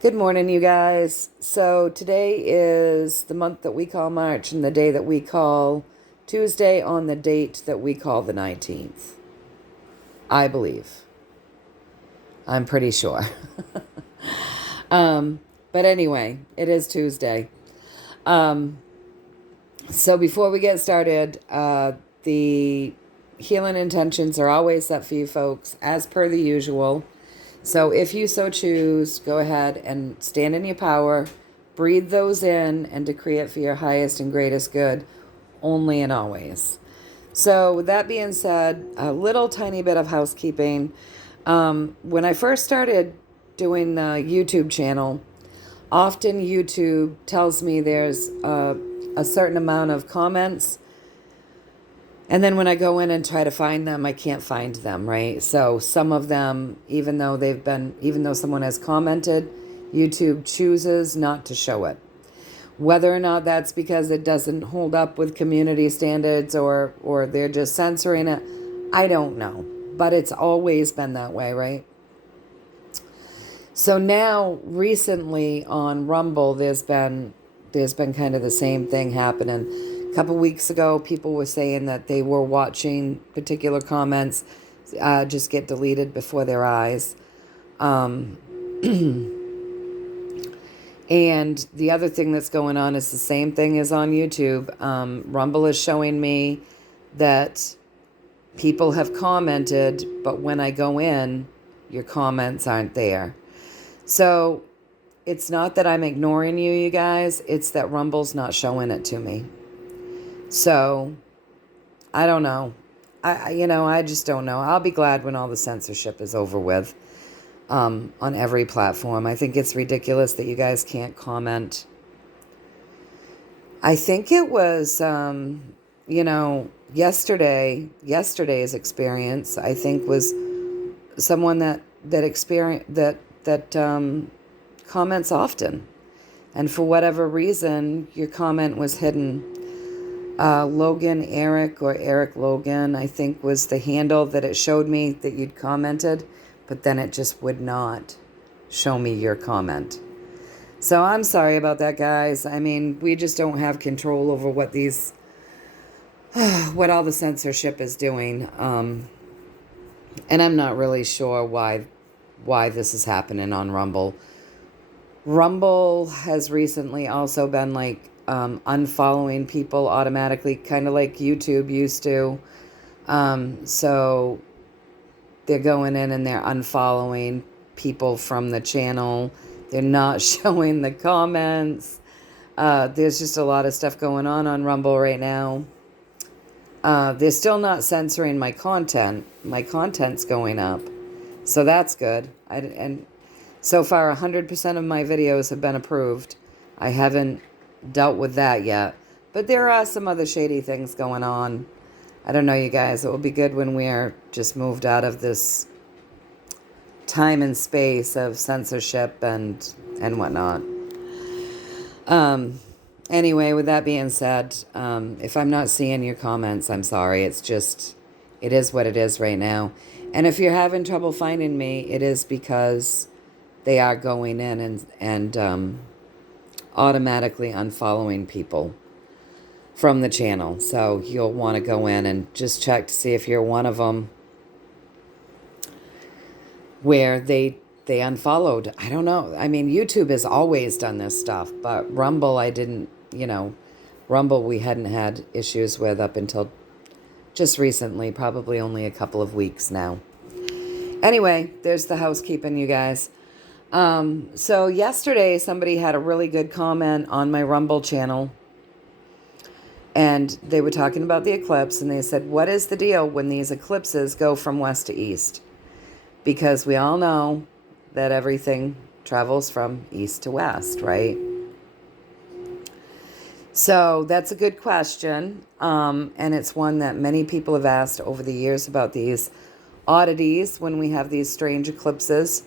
Good morning, you guys. So today is the month that we call March and the day that we call Tuesday on the date that we call the 19th. I believe. I'm pretty sure. But anyway, it is Tuesday. So before we get started, the healing intentions are always set for you folks as per the usual. So if you so choose, go ahead and stand in your power, breathe those in, and decree it for your highest and greatest good, only and always. So with that being said, a little tiny bit of housekeeping. When I first started doing the YouTube channel, often YouTube tells me there's a certain amount of comments, and then when I go in and try to find them, I can't find them, right? So some of them, even though someone has commented, YouTube chooses not to show it. Whether or not that's because it doesn't hold up with community standards or they're just censoring it, I don't know. But it's always been that way, right? So now, recently on Rumble, there's been kind of the same thing happening. A couple weeks ago, people were saying that they were watching particular comments just get deleted before their eyes. And the other thing that's going on is the same thing as on YouTube. Rumble is showing me that people have commented, but when I go in, your comments aren't there. So it's not that I'm ignoring you guys. It's that Rumble's not showing it to me. So, I don't know. I just don't know. I'll be glad when all the censorship is over with on every platform. I think it's ridiculous that you guys can't comment. I think it was, yesterday's experience, I think was someone that comments often. And for whatever reason, your comment was hidden. Logan Eric or Eric Logan, I think was the handle that it showed me that you'd commented, but then it just would not show me your comment. So I'm sorry about that, guys. I mean, we just don't have control over what all the censorship is doing. And I'm not really sure why this is happening on Rumble. Rumble has recently also been unfollowing people automatically, kind of like YouTube used to. So they're going in and they're unfollowing people from the channel. They're not showing the comments. There's just a lot of stuff going on Rumble right now. They're still not censoring my content. My content's going up. So that's good. And so far, 100% of my videos have been approved. I haven't dealt with that yet. But there are some other shady things going on. I don't know, you guys. It will be good when we're just moved out of this time and space of censorship and whatnot. Anyway, with that being said, if I'm not seeing your comments, I'm sorry. It is what it is right now. And if you're having trouble finding me, it is because they are going in and automatically unfollowing people from the channel. So you'll want to go in and just check to see if you're one of them where they unfollowed. I don't know. I mean, YouTube has always done this stuff, but Rumble, Rumble we hadn't had issues with up until just recently, probably only a couple of weeks now. Anyway, there's the housekeeping, you guys. So yesterday somebody had a really good comment on my Rumble channel, and they were talking about the eclipse, and they said, what is the deal when these eclipses go from west to east? Because we all know that everything travels from east to west, right? So that's a good question, and it's one that many people have asked over the years about these oddities when we have these strange eclipses.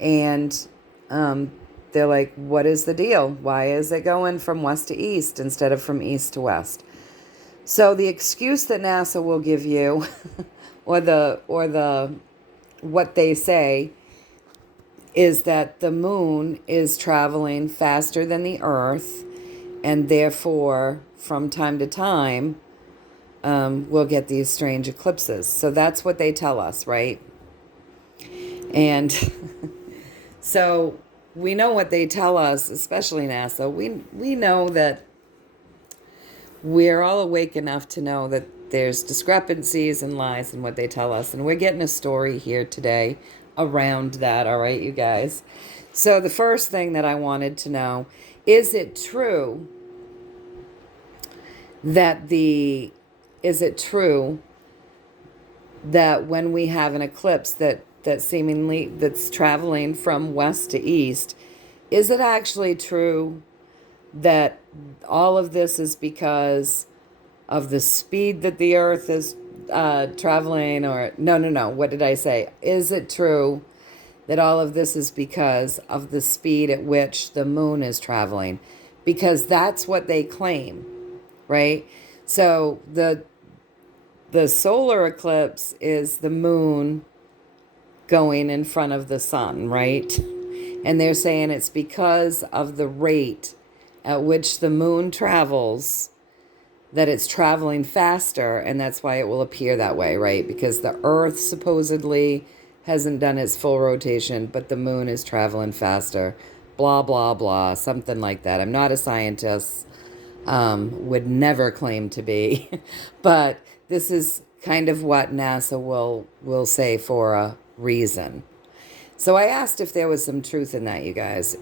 And they're like, what is the deal? Why is it going from west to east instead of from east to west? So the excuse that NASA will give you, or the what they say, is that the moon is traveling faster than the earth, and therefore, from time to time, we'll get these strange eclipses. So that's what they tell us, right? And so we know what they tell us, especially NASA. We know that we're all awake enough to know that there's discrepancies and lies in what they tell us. And we're getting a story here today around that, all right, you guys? So the first thing that I wanted to know, is it true that when we have an eclipse that seemingly that's traveling from west to east, is it actually true that all of this is because of the speed that the earth is traveling? Or no, what did I say? Is it true that all of this is because of the speed at which the moon is traveling? Because that's what they claim, right? So the solar eclipse is the moon going in front of the sun, right? And they're saying it's because of the rate at which the moon travels that it's traveling faster, and that's why it will appear that way, right? Because the earth supposedly hasn't done its full rotation, but the moon is traveling faster. Blah, blah, blah, something like that. I'm not a scientist, would never claim to be, but this is kind of what NASA will say for a reason. So I asked if there was some truth in that, you guys.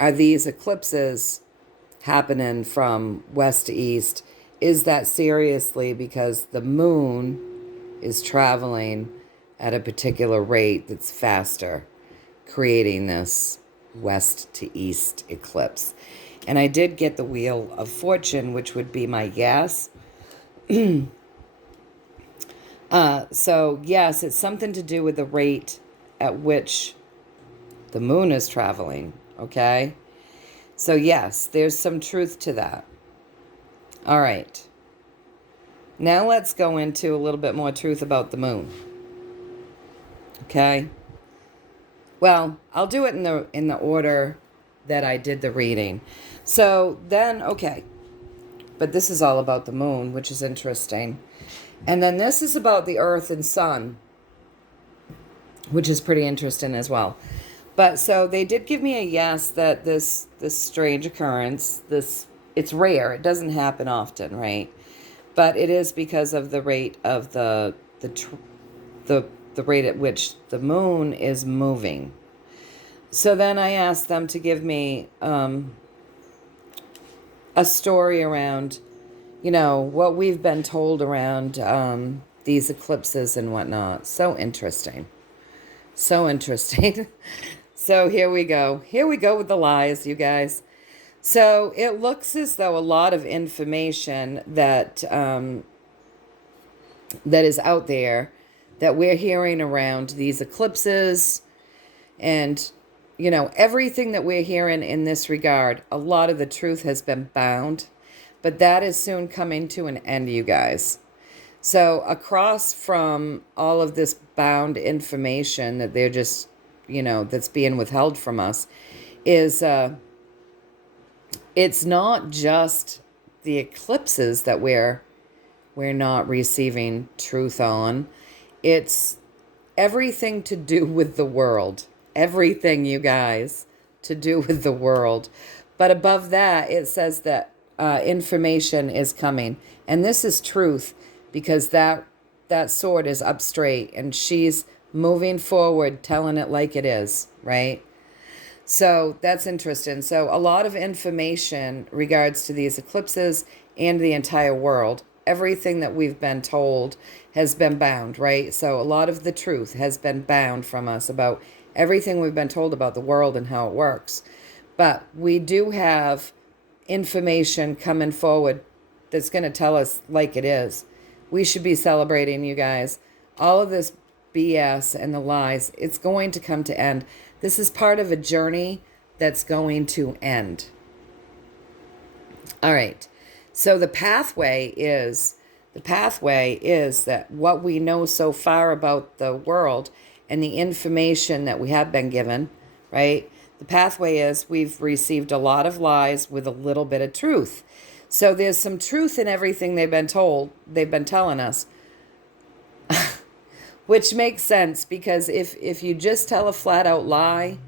Are these eclipses happening from west to east? Is that seriously because the moon is traveling at a particular rate that's faster, creating this west to east eclipse? And I did get the Wheel of Fortune, which would be my guess. So yes, it's something to do with the rate at which the moon is traveling, okay? So yes, there's some truth to that. All right. Now let's go into a little bit more truth about the moon. Okay? Well, I'll do it in the order that I did the reading. So then, okay. But this is all about the moon, which is interesting. And then this is about the earth and sun, which is pretty interesting as well. But so they did give me a yes that this strange occurrence, it's rare. It doesn't happen often, right? But it is because of the rate of the rate at which the moon is moving. So then I asked them to give me a story around, what we've been told around these eclipses and whatnot. So interesting. So interesting. So here we go. Here we go with the lies, you guys. So it looks as though a lot of information that is out there that we're hearing around these eclipses and, everything that we're hearing in this regard, a lot of the truth has been bound, but that is soon coming to an end, you guys. So across from all of this bound information that they're just, that's being withheld from us, is it's not just the eclipses that we're not receiving truth on. It's everything to do with the world. Everything, you guys, to do with the world. But above that, it says that information is coming. And this is truth, because that sword is up straight and she's moving forward, telling it like it is, right? So that's interesting. So a lot of information regards to these eclipses and the entire world. Everything that we've been told has been bound, right? So a lot of the truth has been bound from us about everything we've been told about the world and how it works. But we do have information coming forward that's going to tell us like it is. We should be celebrating, you guys. All of this BS and the lies, it's going to come to end. This is part of a journey that's going to end. All right. So the pathway is that what we know so far about the world and the information that we have been given, right? The pathway is we've received a lot of lies with a little bit of truth. So there's some truth in everything they've been telling us, which makes sense because if you just tell a flat out lie,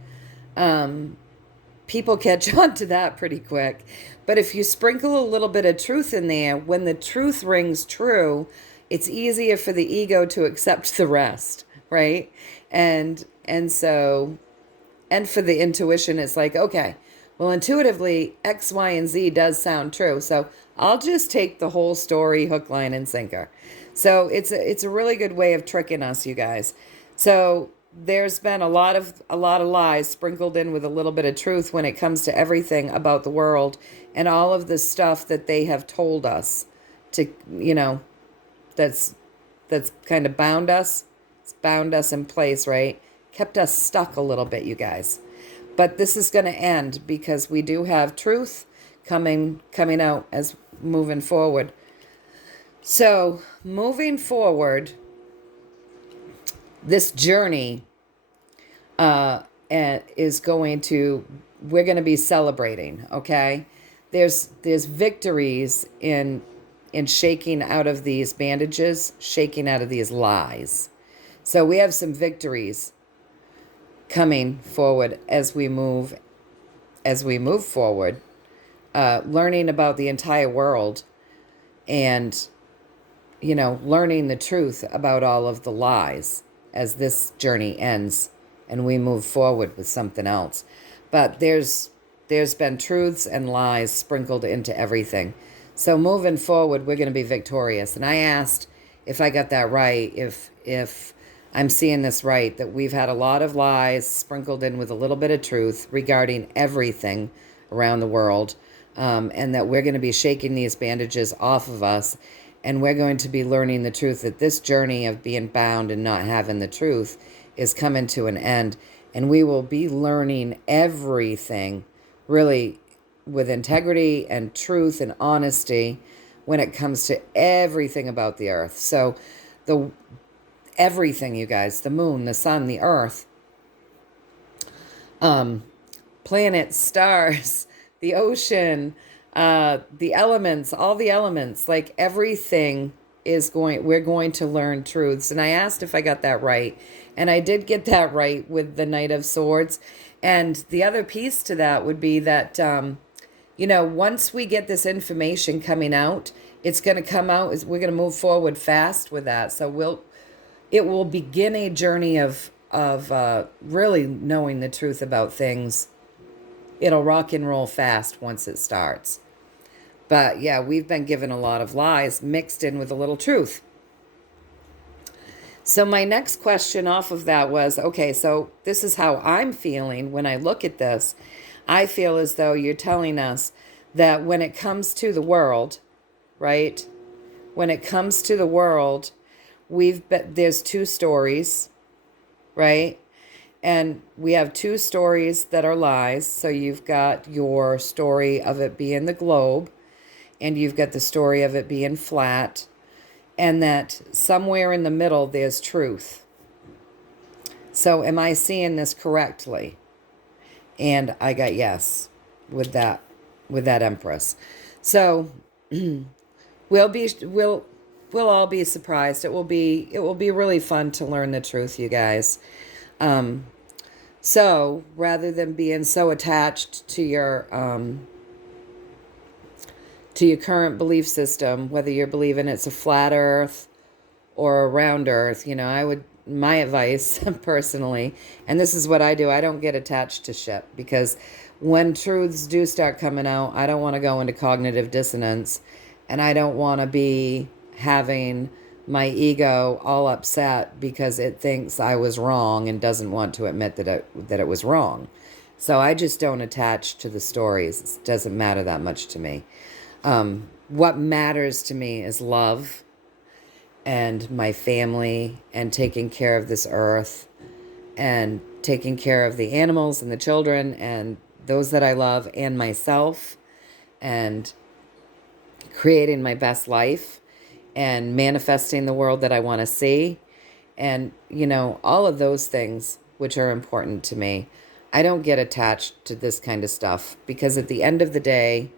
people catch on to that pretty quick. But if you sprinkle a little bit of truth in there, when the truth rings true, it's easier for the ego to accept the rest, right? And so, and for the intuition, it's like, okay, well, intuitively, X, Y, and Z does sound true. So I'll just take the whole story, hook, line, and sinker. So it's a really good way of tricking us, you guys. So there's been a lot of lies sprinkled in with a little bit of truth when it comes to everything about the world and all of the stuff that they have told us to, that's kind of bound us. It's bound us in place, right? Kept us stuck a little bit, you guys. But this is going to end because we do have truth coming out as moving forward. So moving forward, this journey is we're going to be celebrating, okay? There's victories in shaking out of these bandages, shaking out of these lies. So we have some victories coming forward as we move forward, learning about the entire world and, learning the truth about all of the lies as this journey ends and we move forward with something else. But there's been truths and lies sprinkled into everything. So moving forward, we're going to be victorious. And I asked if I got that right, if I'm seeing this right, that we've had a lot of lies sprinkled in with a little bit of truth regarding everything around the world, and that we're going to be shaking these bandages off of us, and we're going to be learning the truth that this journey of being bound and not having the truth is coming to an end, and we will be learning everything really with integrity and truth and honesty when it comes to everything about the earth. So everything, you guys, the moon, the sun, the earth, planets, stars, the ocean, the elements, all the elements, like everything we're going to learn truths. And I asked if I got that right. And I did get that right with the Knight of Swords. And the other piece to that would be that, once we get this information coming out, it's going to come out, we're going to move forward fast with that. So it will begin a journey of really knowing the truth about things. It'll rock and roll fast once it starts. But yeah, we've been given a lot of lies mixed in with a little truth. So my next question off of that was, okay, so this is how I'm feeling when I look at this. I feel as though you're telling us that when it comes to the world, right? When it comes to the world, there's two stories, right? And we have two stories that are lies. So you've got your story of it being the globe, and you've got the story of it being flat, and that somewhere in the middle there's truth. So am I seeing this correctly? And I got yes with that Empress. So we'll all be surprised. It will be really fun to learn the truth, you guys. So rather than being so attached to your current belief system, whether you're believing it's a flat earth or a round earth, my advice personally, and this is what I do, I don't get attached to shit, because when truths do start coming out, I don't want to go into cognitive dissonance, and I don't want to be having my ego all upset because it thinks I was wrong and doesn't want to admit that it was wrong. So I just don't attach to the stories. It doesn't matter that much to me. What matters to me is love and my family and taking care of this earth and taking care of the animals and the children and those that I love and myself, and creating my best life and manifesting the world that I want to see, And, all of those things which are important to me. I don't get attached to this kind of stuff because at the end of the day,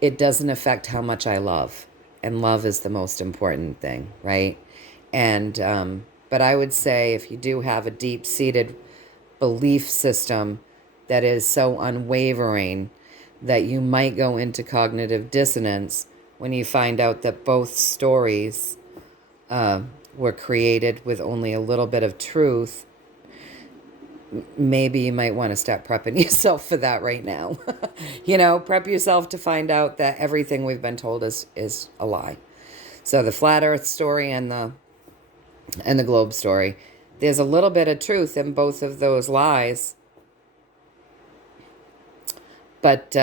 it doesn't affect how much I love. And love is the most important thing, right? And, but I would say if you do have a deep-seated belief system that is so unwavering that you might go into cognitive dissonance when you find out that both stories were created with only a little bit of truth, maybe you might want to start prepping yourself for that right now. Prep yourself to find out that everything we've been told is a lie. So the flat earth story and the globe story, there's a little bit of truth in both of those lies. But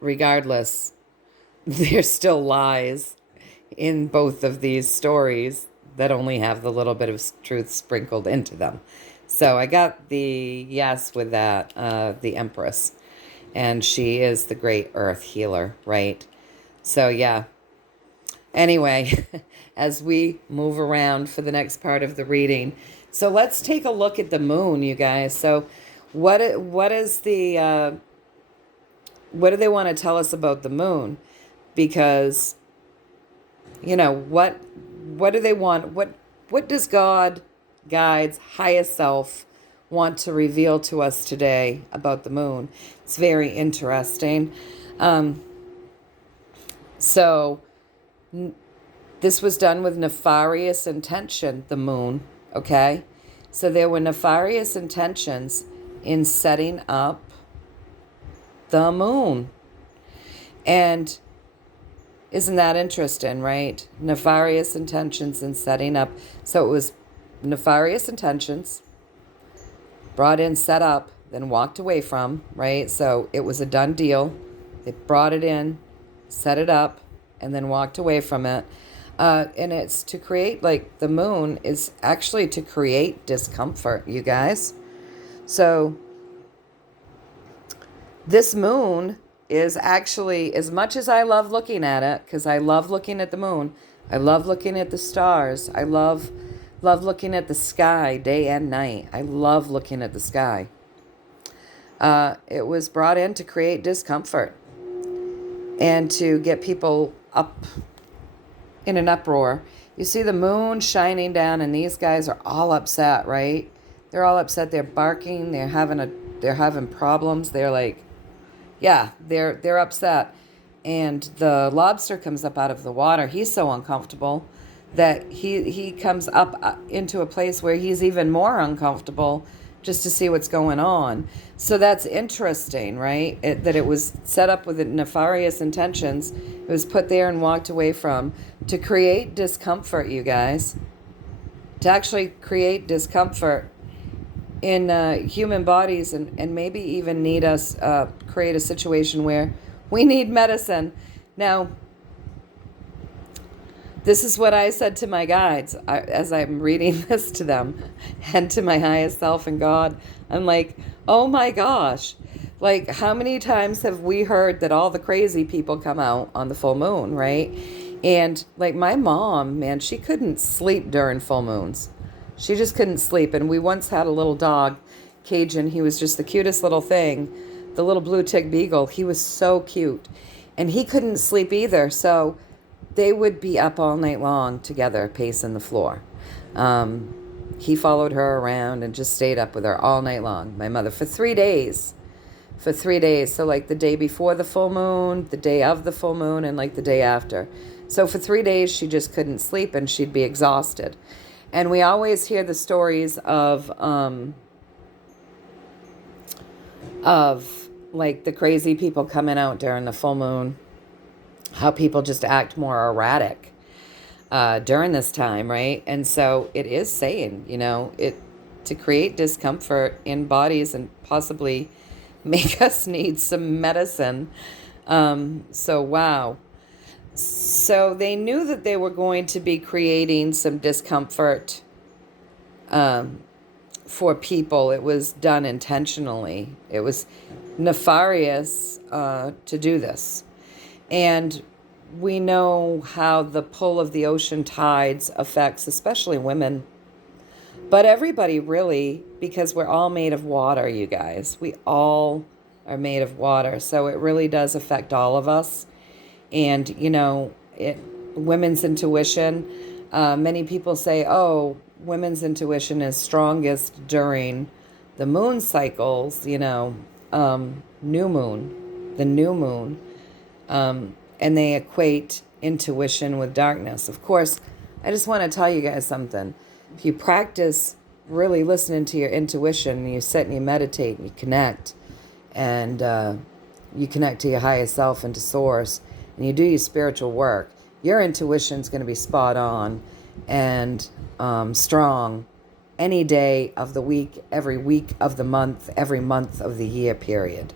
regardless, there's still lies in both of these stories that only have the little bit of truth sprinkled into them. So I got the yes with that, the Empress. And she is the great earth healer, right? So yeah. Anyway, as we move around for the next part of the reading, so let's take a look at the moon, you guys. So what is the what do they want to tell us about the moon? Because what do they want? What does God, guides, highest self want to reveal to us today about the moon? It's very interesting. So this was done with nefarious intention, the moon, okay? So there were nefarious intentions in setting up the moon. And isn't that interesting, right? Nefarious intentions in setting up. So it was nefarious intentions, brought in, set up, then walked away from, right? So it was a done deal. They brought it in, set it up, and then walked away from it. And it's to create, like, the moon is actually to create discomfort, you guys. So this moon is actually, as much as I love looking at it, because I love looking at the moon, I love looking at the stars, I love looking at the sky day and night. I love looking at the sky. It was brought in to create discomfort and to get people up in an uproar. You see the moon shining down, and these guys are all upset, right? They're all upset. They're barking. They're having problems. They're like, yeah, they're upset. And the lobster comes up out of the water. He's so uncomfortable that he comes up into a place where he's even more uncomfortable just to see what's going on. So that's interesting, right? That it was set up with nefarious intentions. It was put there and walked away from to create discomfort, you guys. To actually create discomfort in human bodies and maybe even need us create a situation where we need medicine. Now, this is what I said to my guides as I'm reading this to them and to my highest self and God. I'm like, oh my gosh, like how many times have we heard that all the crazy people come out on the full moon, right? And like my mom, man, she couldn't sleep during full moons. She just couldn't sleep. And we once had a little dog, Cajun. He was just the cutest little thing, the little blue tick beagle. He was so cute. And he couldn't sleep either. So they would be up all night long together, pacing the floor. He followed her around and just stayed up with her all night long, my mother, for 3 days. For 3 days. So like the day before the full moon, the day of the full moon, and like the day after. So for 3 days, she just couldn't sleep and she'd be exhausted. And we always hear the stories of like the crazy people coming out during the full moon, how people just act more erratic during this time, right? And so it is saying, it to create discomfort in bodies and possibly make us need some medicine. So wow. So they knew that they were going to be creating some discomfort for people. It was done intentionally. It was nefarious to do this. And we know how the pull of the ocean tides affects especially women, but everybody really, because we're all made of water, you guys. We all are made of water. So it really does affect all of us. And, women's intuition, many people say, oh, women's intuition is strongest during the moon cycles, new moon, the new moon. And they equate intuition with darkness. Of course, I just want to tell you guys something. If you practice really listening to your intuition, and you sit and you meditate and you connect, and you connect to your highest self and to source, and you do your spiritual work, your intuition's going to be spot on and strong any day of the week, every week of the month, every month of the year, period.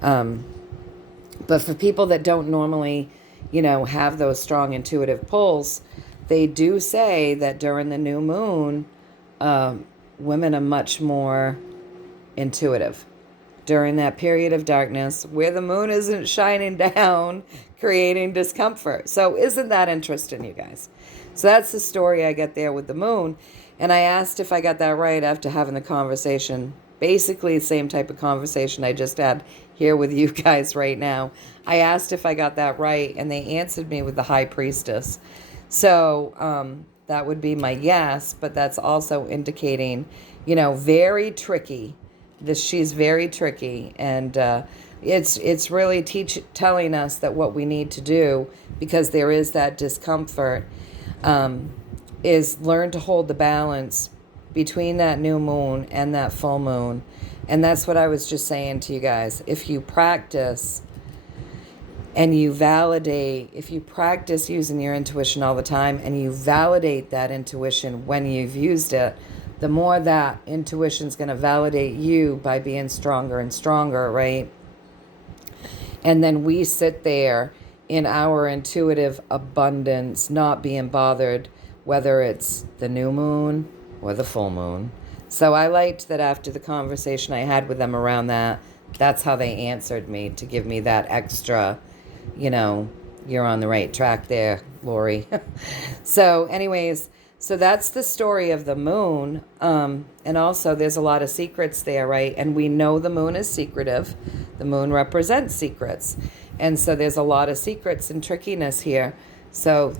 But for people that don't normally, have those strong intuitive pulls, they do say that during the new moon, women are much more intuitive. During that period of darkness where the moon isn't shining down, creating discomfort. So isn't that interesting, you guys? So that's the story I get there with the moon. And I asked if I got that right after having the conversation. Basically the same type of conversation I just had here with you guys right now. I asked if I got that right, and they answered me with the High Priestess. So that would be my yes, but that's also indicating, very tricky. She's very tricky, and it's really telling us that what we need to do, because there is that discomfort, is learn to hold the balance between that new moon and that full moon. And that's what I was just saying to you guys. If you practice and you validate, if you practice using your intuition all the time and you validate that intuition when you've used it, the more that intuition's going to validate you by being stronger and stronger, right? And then we sit there in our intuitive abundance, not being bothered whether it's the new moon or the full moon. So I liked that after the conversation I had with them around that, that's how they answered me, to give me that extra, you're on the right track there, Lorri. So anyways, so that's the story of the moon. And also there's a lot of secrets there, right? And we know the moon is secretive. The moon represents secrets. And so there's a lot of secrets and trickiness here. So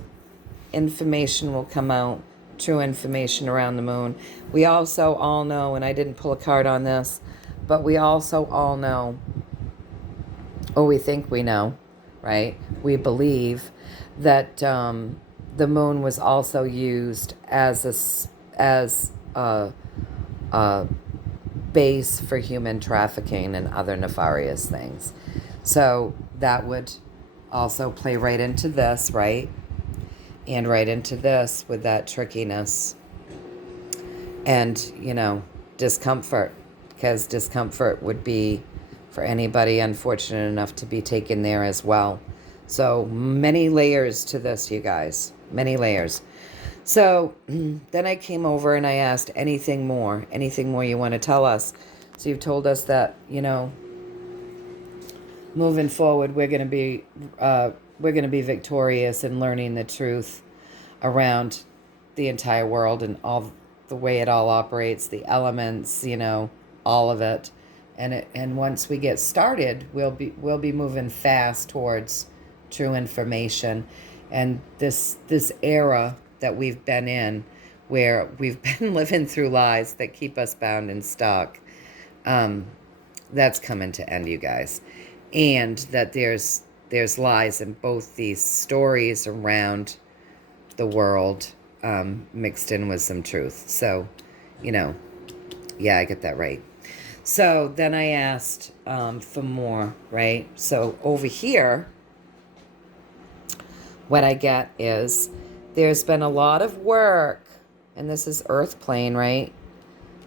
information will come out, true information around the moon. We also all know, and I didn't pull a card on this, but we also all know, or we think we know, right? We believe that the moon was also used as a base for human trafficking and other nefarious things. So that would also play right into this, right? And right into this with that trickiness and, discomfort, because discomfort would be for anybody unfortunate enough to be taken there as well. So many layers to this, you guys, many layers. So then I came over and I asked, anything more you want to tell us? So you've told us that, moving forward, we're going to be victorious in learning the truth around the entire world and all the way it all operates, the elements, all of it. And once we get started, we'll be moving fast towards true information. And this era that we've been in, where we've been living through lies that keep us bound and stuck, that's coming to end, you guys. And that there's lies in both these stories around the world, mixed in with some truth. So, yeah, I get that right. So then I asked for more, right? So over here, what I get is there's been a lot of work, and this is earth plane, right?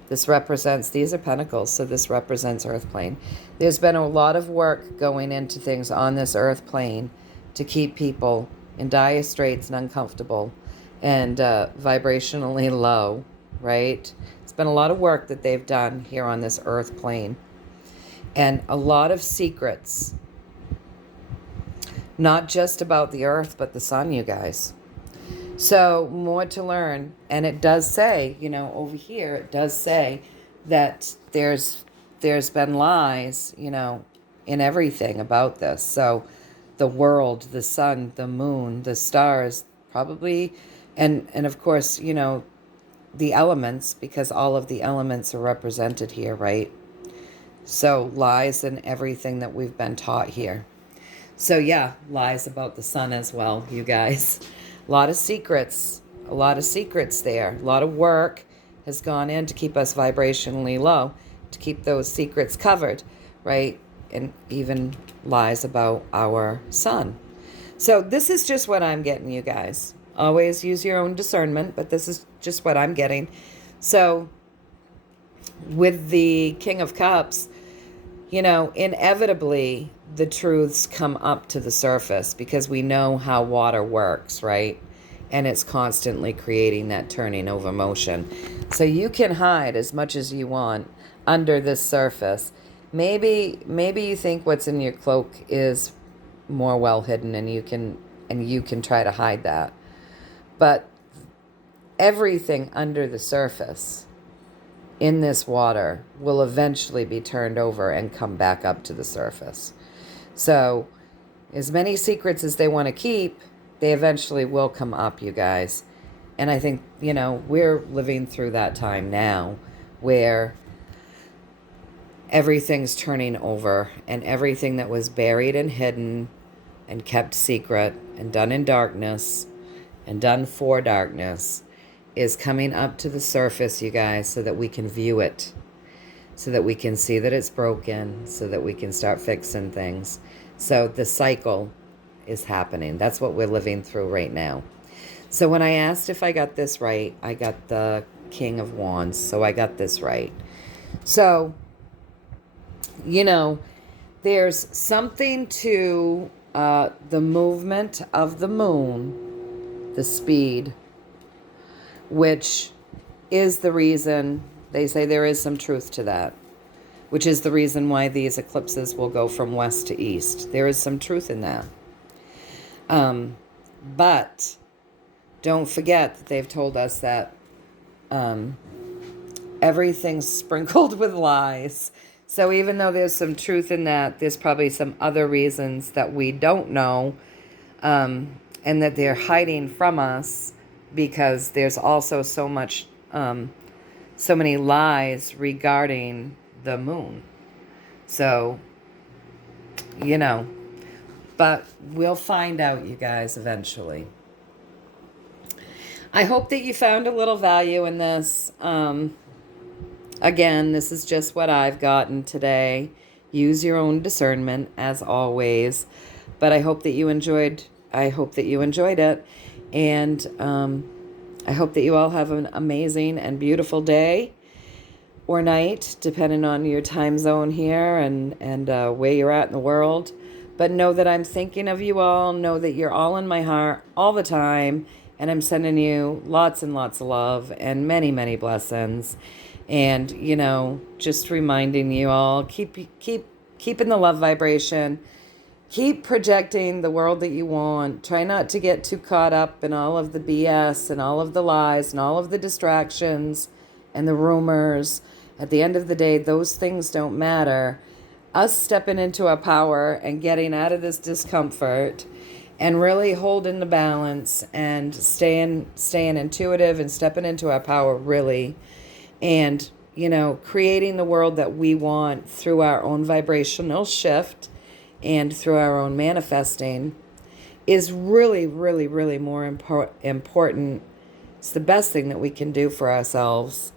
These are pentacles, so this represents earth plane. There's been a lot of work going into things on this earth plane to keep people in dire straits and uncomfortable and vibrationally low, right? It's been a lot of work that they've done here on this earth plane. And a lot of secrets Not just about the earth, but the sun, you guys. So more to learn. And it does say, over here, it does say that there's been lies, in everything about this. So the world, the sun, the moon, the stars, probably, and of course, the elements, because all of the elements are represented here, right? So lies in everything that we've been taught here. So yeah, lies about the sun as well, you guys. A lot of secrets there. A lot of work has gone in to keep us vibrationally low, to keep those secrets covered, right? And even lies about our sun. So this is just what I'm getting, you guys. Always use your own discernment, but this is just what I'm getting. So with the King of Cups, inevitably the truths come up to the surface because we know how water works, right? And it's constantly creating that turning over motion. So you can hide as much as you want under this surface. Maybe you think what's in your cloak is more well hidden, and you can try to hide that. But everything under the surface in this water will eventually be turned over and come back up to the surface. So as many secrets as they want to keep, they eventually will come up, you guys. And I think, we're living through that time now where everything's turning over, and everything that was buried and hidden and kept secret and done in darkness and done for darkness is coming up to the surface, you guys, so that we can view it, so that we can see that it's broken, so that we can start fixing things. So the cycle is happening. That's what we're living through right now. So when I asked if I got this right, I got the King of Wands, so I got this right. So, there's something to the movement of the moon, the speed, which is the reason they say there is some truth to that, which is the reason why these eclipses will go from west to east. There is some truth in that. But don't forget that they've told us that everything's sprinkled with lies. So even though there's some truth in that, there's probably some other reasons that we don't know, and that they're hiding from us, because there's also so many lies regarding the moon. So, but we'll find out, you guys, eventually. I hope that you found a little value in this. Again, this is just what I've gotten today. Use your own discernment, as always. But I hope that you enjoyed it. And I hope that you all have an amazing and beautiful day or night, depending on your time zone here and where you're at in the world. But know that I'm thinking of you all. Know that you're all in my heart all the time. And I'm sending you lots and lots of love and many, many blessings. And, just reminding you all, keep keeping the love vibration. Keep projecting the world that you want. Try not to get too caught up in all of the BS and all of the lies and all of the distractions and the rumors. At the end of the day, those things don't matter. Us stepping into our power and getting out of this discomfort and really holding the balance and staying intuitive and stepping into our power, really. And, creating the world that we want through our own vibrational shift and through our own manifesting is really, really, really more important. It's the best thing that we can do for ourselves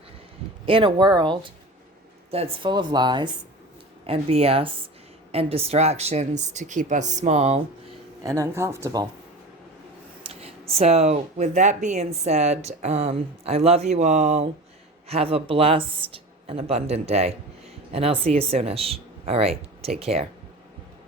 in a world that's full of lies and BS and distractions to keep us small and uncomfortable. So with that being said, I love you all. Have a blessed and abundant day. And I'll see you soonish. All right. Take care.